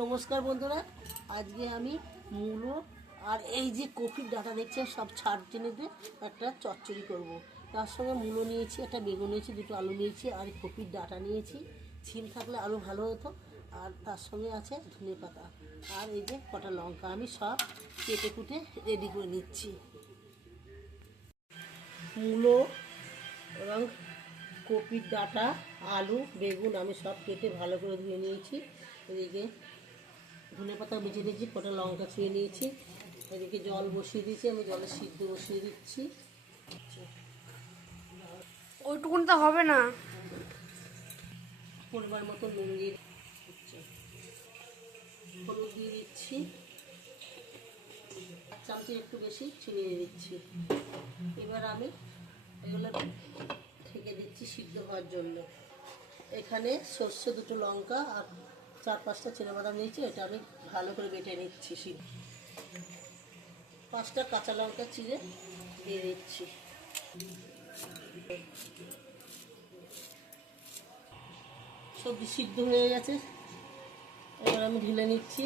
নমস্কার বন্ধুরা, আজকে আমি মূলো আর এই যে কপির ডাটা দেখছেন সব ছাড় টেনে দিয়ে একটা চচ্চড়ি করব। তার সঙ্গে মূলো নিয়েছি, একটা বেগুন নিয়েছি, দুটো আলু নিয়েছি, আর কপির ডাটা নিয়েছি। ছিম থাকলে আরও ভালো হতো, আর তার সঙ্গে আছে ধনে পাতা, আর এই যে কটা লঙ্কা। আমি সব কেটে কুটে রেডি করে নিচ্ছি। মূলো এবং কপির ডাঁটা, আলু, বেগুন আমি সব কেটে ভালো করে ধুয়ে নিয়েছি। এদিকে ধনে পাতা বেছে দিয়েছি কটা লঙ্কা ছুঁয়ে নিয়েছি। এদিকে জল বসিয়ে দিয়েছি আমি জলে সিদ্ধ বসিয়ে দিচ্ছি। ওইটুকুন তো হবে না। পরিমাণ মতো নুন দিয়ে হলুদ দিয়ে দিচ্ছি। চামচে একটু বেশি চিনি দিয়ে দিচ্ছি। এবার আমি এগুলো ঢেকে দিচ্ছি সিদ্ধ হওয়ার জন্য। এখানে সর্ষে দুটো লঙ্কা আর চার পাঁচটা বাদাম নিয়েছি, এটা আমি ভালো করে বেটে নিচ্ছি সিদ্ধ পাঁচটা কাঁচা লঙ্কা চিড়ে দিয়ে দিচ্ছি। সবজি সিদ্ধ হয়ে গেছে। এবার আমি ঢেলে নিচ্ছি।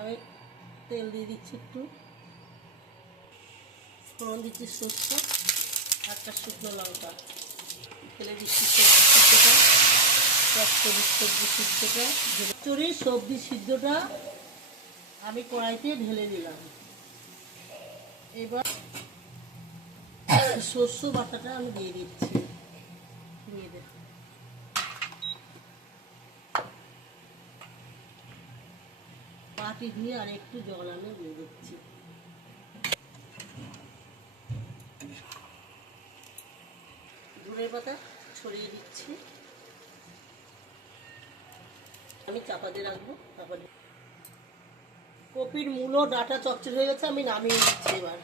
আমি তেল দিয়ে দিচ্ছি একটু। ফোড়ন দিচ্ছি সর্ষে একটা শুকনো লঙ্কা। ফেলে দিচ্ছি সবজি সিদ্ধটা চচ্চড়ির সবজি সিদ্ধটা চচ্চড়ির সবজি সিদ্ধটা আমি কড়াইতে ঢেলে দিলাম। এবার শস্য বাটাটা আমি দিয়ে দিচ্ছি। দিয়ে দে বাটি দিয়ে আর একটু জল আমি দিয়ে দিচ্ছি। ধনে পাতা ছড়িয়ে দিচ্ছি। আমি চাপা দিয়ে রাখব দিয়ে কপির মূলো ডাটা চচ্চড়ি হয়ে গেছে, আমি নামিয়ে দিচ্ছি এবার।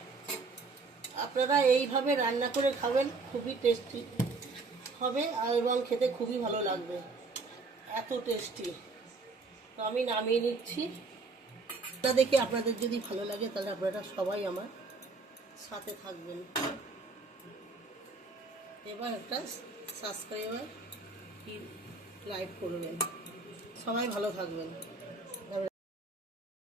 আপনারা এইভাবে রান্না করে খাবেন, খুবই টেস্টি হবে আর এবং খেতে খুবই ভালো লাগবে। এত টেস্টি তো আমি নামিয়ে নিচ্ছি। এটা দেখে আপনাদের যদি ভালো লাগে, তাহলে আপনারা সবাই আমার সাথে থাকবেন। এবার একটা সাবস্ক্রাইবার লাইক করবেন। সবাই ভালো থাকবেন।